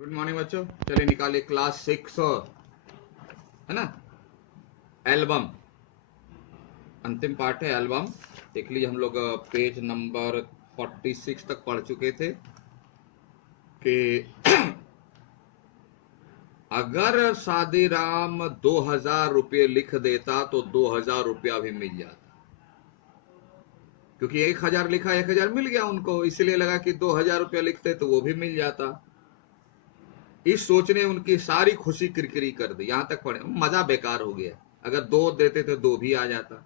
Good morning बच्चों। चलिए निकालिए क्लास 6 है ना। एल्बम अंतिम पार्ट है एल्बम। देख लीजिए हम लोग पेज नंबर 46 तक पढ़ चुके थे कि अगर शादी राम 2000 रुपये लिख देता तो 2000 रुपया भी मिल जाता, क्योंकि 1000 लिखा 1000 मिल गया उनको, इसलिए लगा कि 2000 रुपया लिखते तो वो भी मिल जाता। इस सोच ने उनकी सारी खुशी किरकिरी कर दी। यहां तक पढ़े, मजा बेकार हो गया। अगर 2 देते तो 2 भी आ जाता।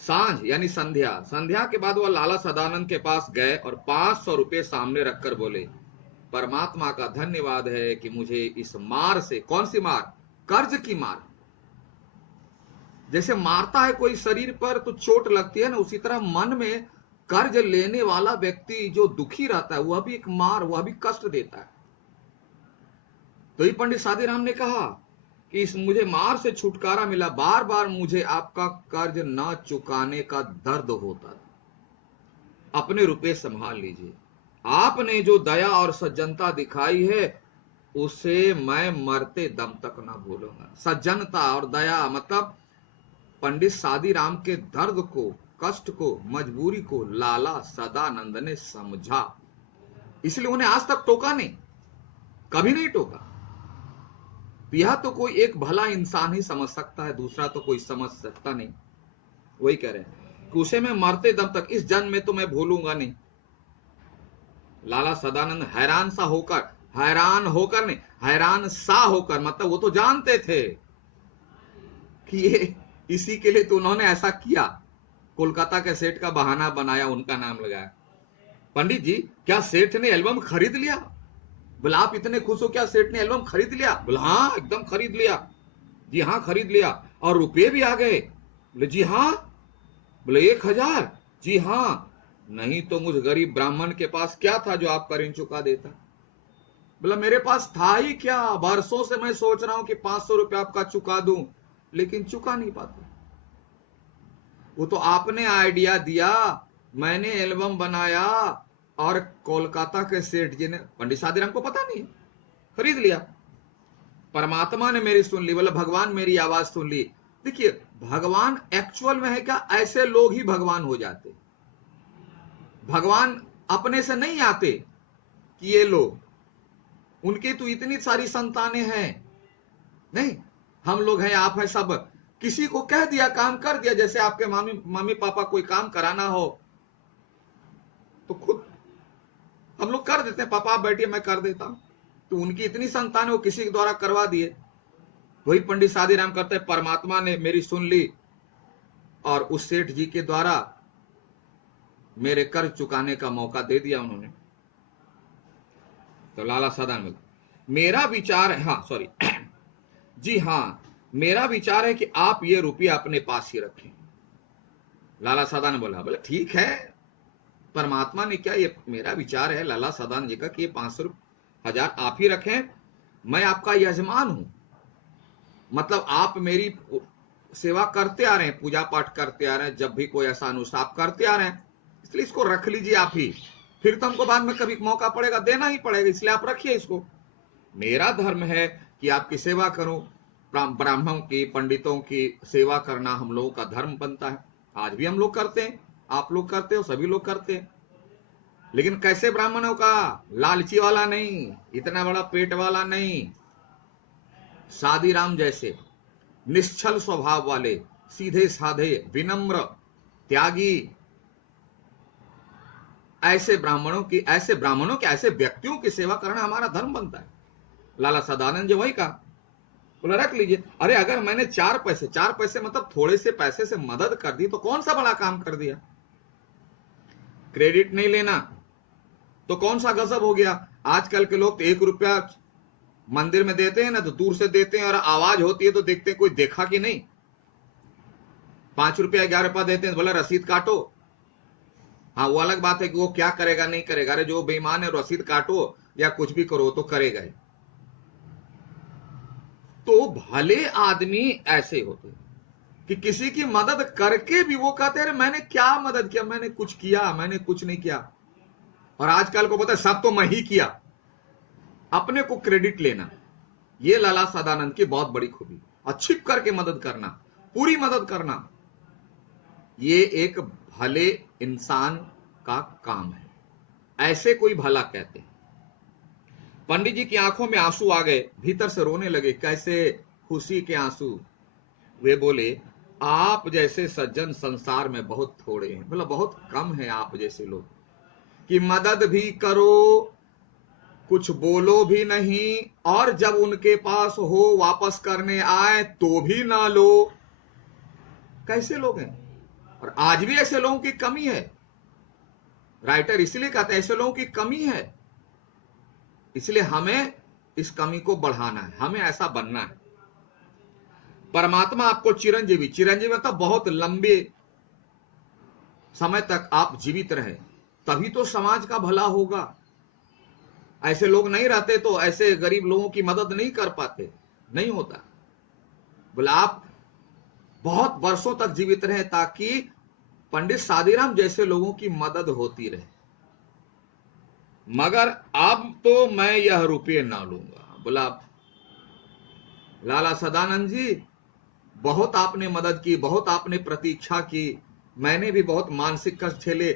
सांझ यानी संध्या, संध्या के बाद वह लाला सदानंद के पास गए और 500 रुपये सामने रखकर बोले, परमात्मा का धन्यवाद है कि मुझे इस मार से, कौन सी मार, कर्ज की मार, जैसे मारता है कोई शरीर पर तो चोट लगती है ना, उसी तरह मन में कर्ज लेने वाला व्यक्ति जो दुखी रहता है वह भी एक मार, वह भी कष्ट देता है। तो ही पंडित सादीराम ने कहा कि इस मुझे मार से छुटकारा मिला, बार बार मुझे आपका कर्ज न चुकाने का दर्द होता था, अपने रुपए संभाल लीजिए। आपने जो दया और सज्जनता दिखाई है उसे मैं मरते दम तक ना भूलूंगा। सज्जनता और दया मतलब पंडित सादीराम के दर्द को, कष्ट को, मजबूरी को लाला सदानंद ने समझा, इसलिए उन्हें आज तक टोका नहीं, कभी नहीं टोका। यह तो कोई एक भला इंसान ही समझ सकता है, दूसरा तो कोई समझ सकता नहीं। वही कह रहे हैं कि उसे मैं मरते दम तक, इस जन्म में तो मैं भूलूंगा नहीं। लाला सदानंद हैरान सा होकर, हैरान होकर नहीं, हैरान सा होकर, मतलब वो तो जानते थे कि ये इसी के लिए तो उन्होंने ऐसा किया। कोलकाता के सेठ का बहाना बनाया, उनका नाम लगाया। पंडित जी क्या सेठ ने एल्बम खरीद लिया? बोले आप इतने खुश हो, क्या सेठ ने एल्बम खरीद लिया? बोले हाँ एकदम खरीद लिया। जी हाँ खरीद लिया। और रुपये भी आ गए? बोले जी हाँ। बोले 1000? जी हाँ। नहीं तो मुझ गरीब ब्राह्मण के पास क्या था जो आपका ऋण चुका देता? बोला मेरे पास था ही क्या, बरसों से मैं सोच रहा हूं कि 500 रुपया आपका चुका दूं, लेकिन चुका नहीं पाता। वो तो आपने आइडिया दिया, मैंने एल्बम बनाया और कोलकाता के सेठ जी ने, पंडित सादीराम को पता नहीं, खरीद लिया। परमात्मा ने मेरी सुन ली, बोला भगवान मेरी आवाज सुन ली। देखिए भगवान एक्चुअल में है क्या, ऐसे लोग ही भगवान हो जाते। भगवान अपने से नहीं आते कि ये लोग, उनकी तो इतनी सारी संतानें हैं। नहीं, हम लोग हैं, आप हैं, सब किसी को कह दिया काम कर दिया। जैसे आपके मम्मी पापा कोई काम कराना हो तो खुद हम लोग कर देते हैं, पापा आप बैठिए मैं कर देता हूं। तो उनकी इतनी संतान वो किसी के द्वारा करवा दिए। वही पंडित सादीराम करते हैं, परमात्मा ने मेरी सुन ली और उस सेठ जी के द्वारा मेरे कर्ज चुकाने का मौका दे दिया उन्होंने। तो लाला सदानंद, मेरा विचार है, हाँ सॉरी जी हाँ, मेरा विचार है कि आप ये रुपया अपने पास ही रखें। लाला सदानंद बोला, बोले ठीक है, परमात्मा ने क्या, ये मेरा विचार है लाला सदानंद जी का कि ये 500 1000 आप ही रखें। मैं आपका यजमान हूं, मतलब आप मेरी सेवा करते आ रहे हैं, पूजा पाठ करते आ रहे हैं, जब भी कोई ऐसा अनुष्ठान आप करते आ रहे हैं, इसलिए इसको रख लीजिए आप ही। फिर तो हमको बाद में कभी मौका पड़ेगा देना ही पड़ेगा, इसलिए आप रखिए इसको। मेरा धर्म है कि आपकी सेवा करूं, ब्राह्मणों की, पंडितों की सेवा करना हम लोगों का धर्म बनता है। आज भी हम लोग करते हैं, आप लोग करते हो, सभी लोग करते हैं। लेकिन कैसे ब्राह्मणों का, लालची वाला नहीं, इतना बड़ा पेट वाला नहीं, सादीराम जैसे निश्चल स्वभाव वाले, सीधे साधे, विनम्र, त्यागी, ऐसे ब्राह्मणों के ऐसे व्यक्तियों की सेवा करना हमारा धर्म बनता है। लाला सदानंद जी वही कहा, बोला रख लीजिए। अरे अगर मैंने 4 पैसे मतलब थोड़े से पैसे से मदद कर दी तो कौन सा बड़ा काम कर दिया। क्रेडिट नहीं लेना तो कौन सा गजब हो गया। आजकल के लोग तो 1 रुपया मंदिर में देते हैं ना तो दूर से देते हैं, और आवाज होती है तो देखते हैं कोई देखा कि नहीं। 5 रुपया 11 रुपया देते हैं, बोला रसीद काटो। हाँ वो अलग बात है कि वो क्या करेगा नहीं करेगा, अरे जो बेईमान है रसीद काटो या कुछ भी करो तो करेगा ही। तो भले आदमी ऐसे होते कि किसी की मदद करके भी वो कहते हैं मैंने क्या मदद किया, मैंने कुछ किया, मैंने कुछ नहीं किया। और आजकल को पता है सब तो मैं ही किया। अपने को क्रेडिट लेना, ये लाला सदानंद की बहुत बड़ी खूबी। और छिप करके मदद करना, पूरी मदद करना, ये एक भले इंसान का काम है। ऐसे कोई भला कहते हैं। पंडित जी की आंखों में आंसू आ गए, भीतर से रोने लगे। कैसे? खुशी के आंसू। वे बोले, आप जैसे सज्जन संसार में बहुत थोड़े हैं, मतलब बहुत कम है आप जैसे लोग, कि मदद भी करो, कुछ बोलो भी नहीं, और जब उनके पास हो वापस करने आए तो भी ना लो। कैसे लोग हैं? और आज भी ऐसे लोगों की कमी है। राइटर इसलिए कहते हैं ऐसे लोगों की कमी है, इसलिए हमें इस कमी को बढ़ाना है, हमें ऐसा बनना है। परमात्मा आपको चिरंजीवी, चिरंजीवी मतलब बहुत लंबे समय तक आप जीवित रहे, तभी तो समाज का भला होगा। ऐसे लोग नहीं रहते तो ऐसे गरीब लोगों की मदद नहीं कर पाते, नहीं होता। बोला आप बहुत वर्षों तक जीवित रहे ताकि पंडित सादीराम जैसे लोगों की मदद होती रहे। मगर अब तो मैं यह रुपये ना लूंगा। बोला लाला सदानंद जी, बहुत आपने मदद की, बहुत आपने प्रतीक्षा की, मैंने भी बहुत मानसिक कष्ट झेले,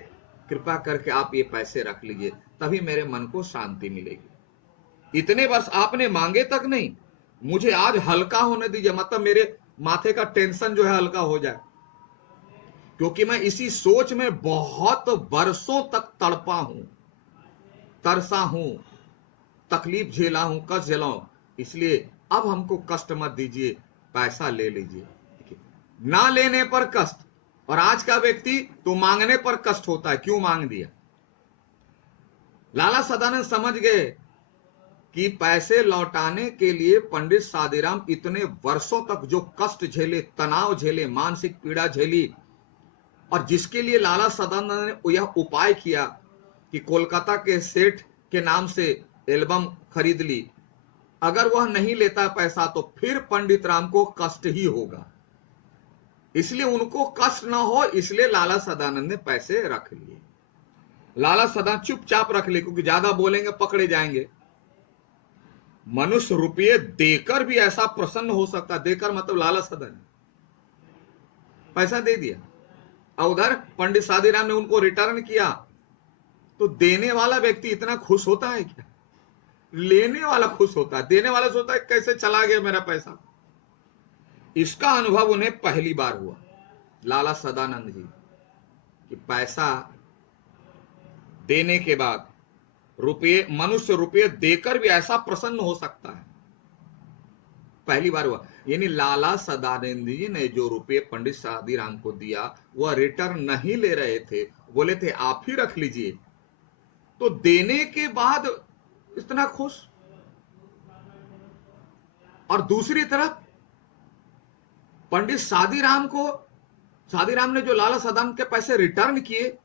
कृपा करके आप ये पैसे रख लीजिए, तभी मेरे मन को शांति मिलेगी। इतने वर्ष आपने मांगे तक नहीं, मुझे आज हल्का होने दीजिए, मतलब मेरे माथे का टेंशन जो है हल्का हो जाए, क्योंकि मैं इसी सोच में बहुत वर्षों तक तड़पा हूं, तरसा हूं, तकलीफ झेला हूं, कष्ट झेला हूं। इसलिए अब हमको कष्ट मत दीजिए, पैसा ले लीजिए। ना लेने पर कष्ट, और आज का व्यक्ति तो मांगने पर कष्ट होता है, क्यों मांग दिया। लाला सदानंद समझ गए कि पैसे लौटाने के लिए पंडित सादीराम इतने वर्षों तक जो कष्ट झेले, तनाव झेले, मानसिक पीड़ा झेली, और जिसके लिए लाला सदानंद ने यह उपाय किया कि कोलकाता के सेठ के नाम से एल्बम खरीद ली, अगर वह नहीं लेता पैसा तो फिर पंडित राम को कष्ट ही होगा। इसलिए उनको कष्ट ना हो, इसलिए लाला सदानंद ने पैसे रख लिए। लाला सदानंद चुपचाप रख लिए, क्योंकि ज्यादा बोलेंगे पकड़े जाएंगे। मनुष्य रुपये देकर भी ऐसा प्रसन्न हो सकता, देकर मतलब लाला सदानंद पैसा दे दिया, और उधर पंडित सादीराम ने उनको रिटर्न किया, तो देने वाला व्यक्ति इतना खुश होता है क्या? लेने वाला खुश होता है, देने वाला सोचता है कैसे चला गया मेरा पैसा। इसका अनुभव उन्हें पहली बार हुआ, लाला सदानंद जी, कि पैसा देने के बाद रुपये, मनुष्य रुपये देकर भी ऐसा प्रसन्न हो सकता है, पहली बार हुआ। यानी लाला सदानंद जी ने जो रुपये पंडित सादीराम को दिया वह रिटर्न नहीं ले रहे थे, बोले थे आप ही रख लीजिए, तो देने के बाद इतना खुश। और दूसरी तरफ पंडित सादीराम को, सादीराम ने जो लाला सदानंद के पैसे रिटर्न किए,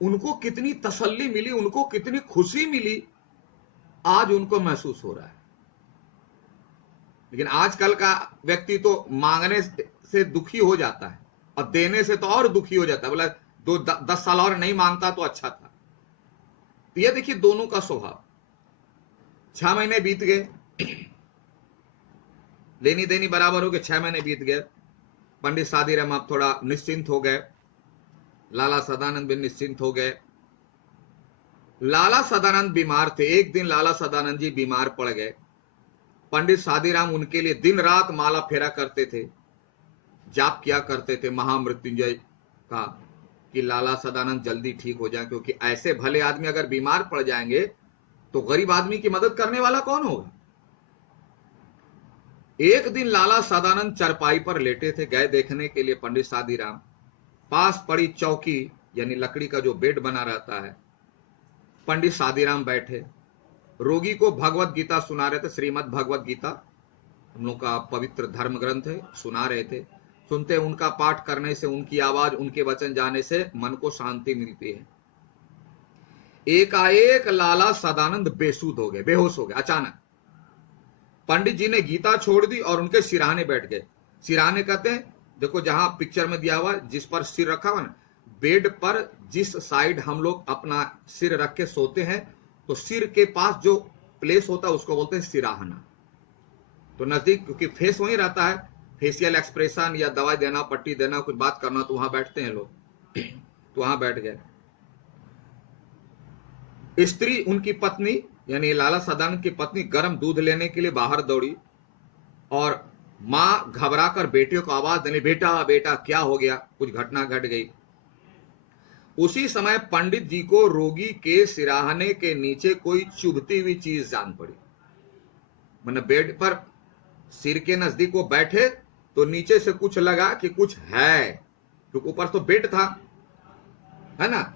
उनको कितनी तसल्ली मिली, उनको कितनी खुशी मिली, आज उनको महसूस हो रहा है। लेकिन आजकल का व्यक्ति तो मांगने से दुखी हो जाता है, और देने से तो और दुखी हो जाता है, बोला 10 साल और नहीं मांगता तो अच्छा था। तो ये देखिए दोनों का स्वभाव। 6 महीने बीत गए, लेनी देनी बराबर हो गए, 6 महीने बीत गए, पंडित सादीराम अब थोड़ा निश्चिंत हो गए, लाला सदानंद भी निश्चिंत हो गए। लाला सदानंद बीमार थे, एक दिन लाला सदानंद जी बीमार पड़ गए। पंडित सादीराम उनके लिए दिन रात माला फेरा करते थे, जाप किया करते थे महामृत्युंजय का, कि लाला सदानंद जल्दी ठीक हो जाए, क्योंकि ऐसे भले आदमी अगर बीमार पड़ जाएंगे तो गरीब आदमी की मदद करने वाला कौन होगा। एक दिन लाला सदानंद चरपाई पर लेटे थे, गए देखने के लिए पंडित सादीराम। पास पड़ी चौकी, यानी लकड़ी का जो बेड बना रहता है, पंडित सादीराम बैठे, रोगी को भगवत गीता सुना रहे थे, श्रीमद् भगवत गीता हम लोग का पवित्र धर्म ग्रंथ है, सुना रहे थे। सुनते उनका पाठ करने से, उनकी आवाज, उनके वचन जाने से मन को शांति मिलती है। एकाएक लाला सदानंद बेसुध हो गए, बेहोश हो गए अचानक। पंडित जी ने गीता छोड़ दी और उनके सिराने बैठ गए। सिराने कहते हैं, देखो जहां पिक्चर में दिया हुआ जिस पर सिर रखा हुआ ना, बेड पर जिस साइड हम लोग अपना सिर रख के सोते हैं, तो सिर के पास जो प्लेस होता है उसको बोलते हैं सिराहना। तो नजदीक, क्योंकि फेस वहीं रहता है, फेशियल एक्सप्रेशन या दवाई देना, पट्टी देना, कुछ बात करना, तो वहां बैठते हैं लोग। तो वहां बैठ गए। स्त्री, उनकी पत्नी यानी लाला सदानंद की पत्नी गर्म दूध लेने के लिए बाहर दौड़ी और मां घबराकर बेटे को आवाज देने, बेटा बेटा क्या हो गया, कुछ घटना घट गई। उसी समय पंडित जी को रोगी के सिराहने के नीचे कोई चुभती हुई चीज जान पड़ी। मतलब बेड पर सिर के नजदीक वो बैठे तो नीचे से कुछ लगा कि कुछ है, क्योंकि ऊपर तो बेड था, है ना।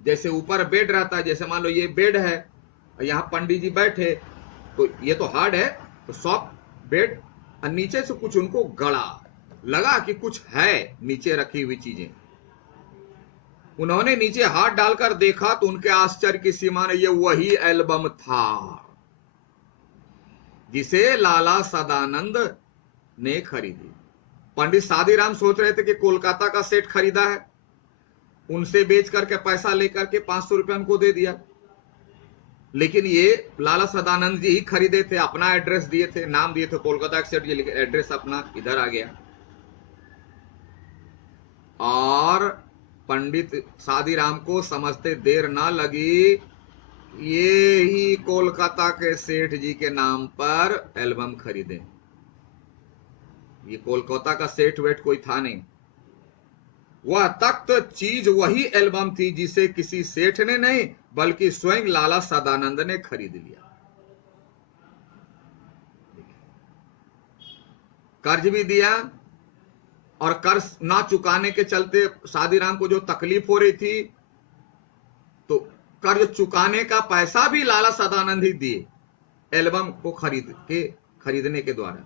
जैसे ऊपर बेड रहता है, जैसे मान लो ये बेड है, यहाँ पंडित जी बैठे, तो ये तो हार्ड है, तो सॉफ्ट बेड, और नीचे से कुछ उनको गड़ा, लगा कि कुछ है नीचे रखी हुई चीजें। उन्होंने नीचे हाथ डालकर देखा तो उनके आश्चर्य की सीमा नहीं, ये वही एल्बम था जिसे लाला सदानंद ने खरीदी। पंडित सादीराम सोच रहे थे कि कोलकाता का सेट खरीदा है, उनसे बेच करके पैसा लेकर के 500 रुपया उनको दे दिया, लेकिन ये लाला सदानंद जी ही खरीदे थे, अपना एड्रेस दिए थे, नाम दिए थे कोलकाता का सेट, ये एड्रेस अपना इधर आ गया। और पंडित सादीराम को समझते देर ना लगी, ये ही कोलकाता के सेठ जी के नाम पर एल्बम खरीदे। ये कोलकाता का सेठ वेठ कोई था नहीं, वह तख्त चीज वही एल्बम थी जिसे किसी सेठ ने नहीं बल्कि स्वयं लाला सदानंद ने खरीद लिया। कर्ज भी दिया, और कर्ज ना चुकाने के चलते सादीराम को जो तकलीफ हो रही थी, तो कर्ज चुकाने का पैसा भी लाला सदानंद ही दिए एल्बम को खरीदने के द्वारा।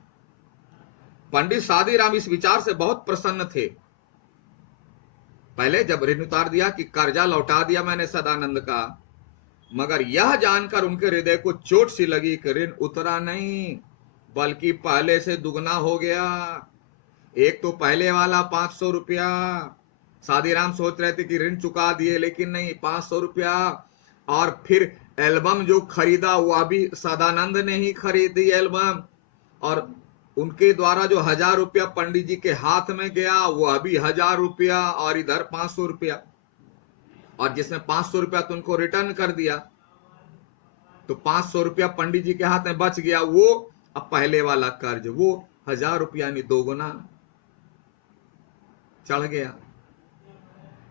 पंडित सादीराम इस विचार से बहुत प्रसन्न थे। पहले जब ऋण उतार दिया कि कर्जा लौटा दिया मैंने सदानंद का, मगर यह जानकर उनके हृदय को चोट सी लगी कि ऋण उतरा नहीं बल्कि पहले से दुगना हो गया। एक तो पहले वाला 500 रुपया, सादीराम सोच रहे थे कि ऋण चुका दिए, लेकिन नहीं, 500 रुपया, और फिर एल्बम जो खरीदा वह भी सदानंद ने ही खरीदी एल्बम, और उनके द्वारा जो 1000 रुपया पंडित जी के हाथ में गया वह भी 1000 रुपया, और इधर 500 रुपया, और जिसमें 500 रुपया तो उनको रिटर्न कर दिया, तो 500 रुपया पंडित जी के हाथ में बच गया। वो अब पहले वाला कर्ज वो 1000 रुपया यानी दोगुना चढ़ गया।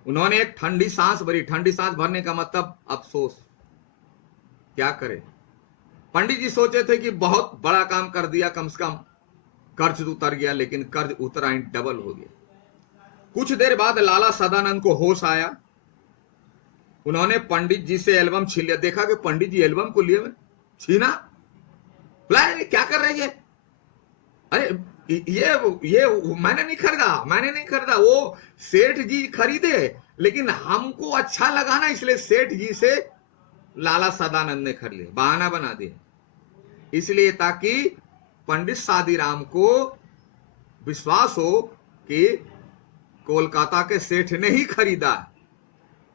उन्होंने एक ठंडी सांस भरी। ठंडी सांस भरने का मतलब अफसोस, क्या करे। पंडित जी सोचे थे कि बहुत बड़ा काम कर दिया, कम से कम कर्ज उतर गया, लेकिन कर्ज उतरा डबल हो गया। कुछ देर बाद लाला सदानंद को होश आया। उन्होंने पंडित जी से एल्बम छीन लिया। देखा कि पंडित जी एल्बम को लिए छीना, क्या कर रहे हैं? अरे ये मैंने नहीं खरीदा, वो सेठ जी खरीदे, लेकिन हमको अच्छा लगा ना, इसलिए सेठ जी से लाला सदानंद ने खरीद लिया, बहाना बना दिया, इसलिए ताकि पंडित सादीराम को विश्वास हो कि कोलकाता के सेठ ने ही खरीदा।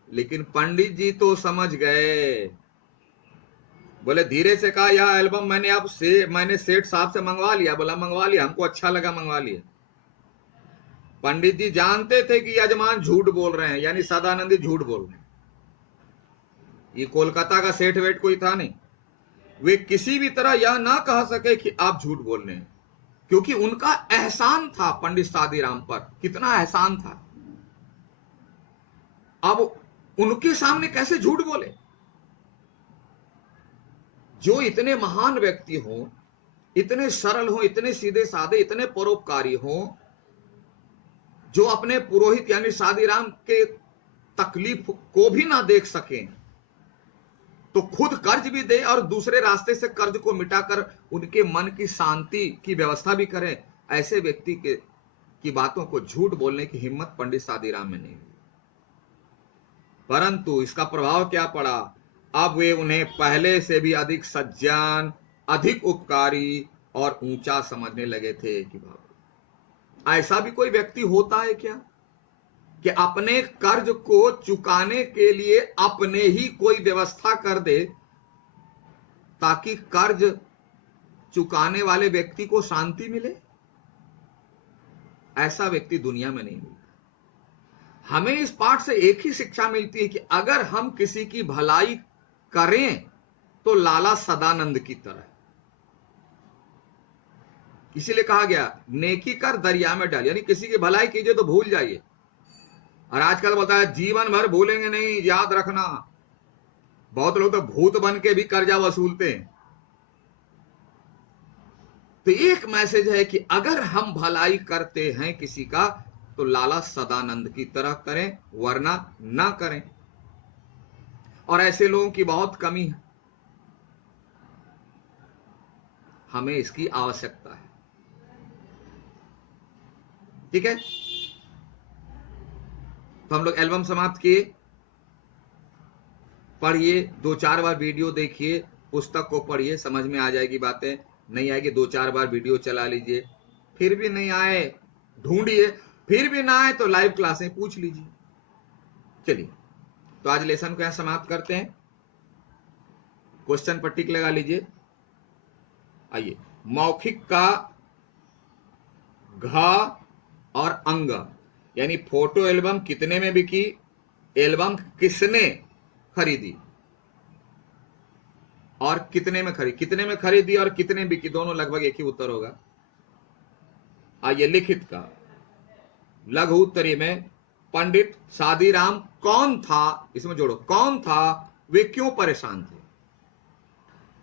लेकिन पंडित जी तो समझ गए, बोले धीरे से कहा, यह एल्बम मैंने सेठ साहब से मंगवा लिया। बोला मंगवा लिया, हमको अच्छा लगा, मंगवा लिया। पंडित जी जानते थे कि यजमान झूठ बोल रहे हैं, यानी सदानंदी झूठ बोल रहे हैं, ये कोलकाता का सेठ वेठ कोई था नहीं। वे किसी भी तरह यह ना कह सके कि आप झूठ बोल रहे हैं, क्योंकि उनका एहसान था पंडित सादीराम पर, कितना एहसान था। अब उनके सामने कैसे झूठ बोले? जो इतने महान व्यक्ति हो, इतने सरल हो, इतने सीधे साधे, इतने परोपकारी हो, जो अपने पुरोहित यानी सादीराम के तकलीफ को भी ना देख सके, तो खुद कर्ज भी दे और दूसरे रास्ते से कर्ज को मिटाकर उनके मन की शांति की व्यवस्था भी करें, ऐसे व्यक्ति की बातों को झूठ बोलने की हिम्मत पंडित सादीराम में नहीं हुई। परंतु इसका प्रभाव क्या पड़ा? अब वे उन्हें पहले से भी अधिक सज्जन, अधिक उपकारी और ऊंचा समझने लगे थे। कि बाबा, ऐसा भी कोई व्यक्ति होता है क्या कि अपने कर्ज को चुकाने के लिए अपने ही कोई व्यवस्था कर दे, ताकि कर्ज चुकाने वाले व्यक्ति को शांति मिले? ऐसा व्यक्ति दुनिया में नहीं मिलता। हमें इस पाठ से एक ही शिक्षा मिलती है कि अगर हम किसी की भलाई करें तो लाला सदानंद की तरह, इसीलिए कहा गया नेकी कर दरिया में डाल, यानी किसी की भलाई कीजिए तो भूल जाइए। और आजकल बोलता है जीवन भर भूलेंगे नहीं, याद रखना। बहुत लोग तो भूत बन के भी कर्जा वसूलते हैं। तो एक मैसेज है कि अगर हम भलाई करते हैं किसी का तो लाला सदानंद की तरह करें, वरना ना करें। और ऐसे लोगों की बहुत कमी है, हमें इसकी आवश्यकता है। ठीक है, तो हम लोग एल्बम समाप्त किए। पढ़िए, 2-4 बार वीडियो देखिए, पुस्तक को पढ़िए, समझ में आ जाएगी बातें। नहीं आएगी 2-4 बार वीडियो चला लीजिए, फिर भी नहीं आए ढूंढिए, फिर भी ना आए तो लाइव क्लासें पूछ लीजिए। चलिए, तो आज लेसन को यहां समाप्त करते हैं। क्वेश्चन पर टिक लगा लीजिए। आइए, मौखिक का घ और अंग, यानी फोटो एल्बम कितने में बिकी, एल्बम किसने खरीदी और कितने में खरीदी, कितने में खरीदी और कितने बिकी, दोनों लगभग एक ही उत्तर होगा। आइए, लिखित का लघु उत्तरी में पंडित शादीराम कौन था, इसमें जोड़ो कौन था, वे क्यों परेशान थे।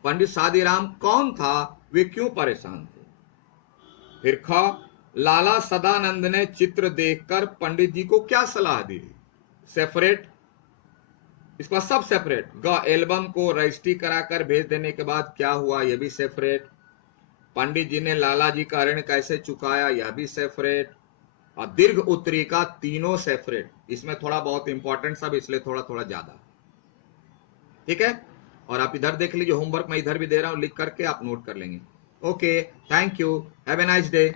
पंडित शादीराम कौन था, वे क्यों परेशान थे। फिर ख, लाला सदानंद ने चित्र देखकर पंडित जी को क्या सलाह दी। सेपरेट, इसका सब सेपरेट। ग, एल्बम को रजिस्ट्री कराकर भेज देने के बाद क्या हुआ, यह भी सेपरेट। पंडित जी ने लाला जी का ऋण कैसे चुकाया, यह भी सेपरेट। और दीर्घ उत्तरी का तीनों सेपरेट। इसमें थोड़ा बहुत इंपॉर्टेंट सब, इसलिए थोड़ा थोड़ा ज्यादा। ठीक है, और आप इधर देख लीजिए, होमवर्क मैं इधर भी दे रहा हूं, लिख करके आप नोट कर लेंगे। Okay, thank you, have a nice day.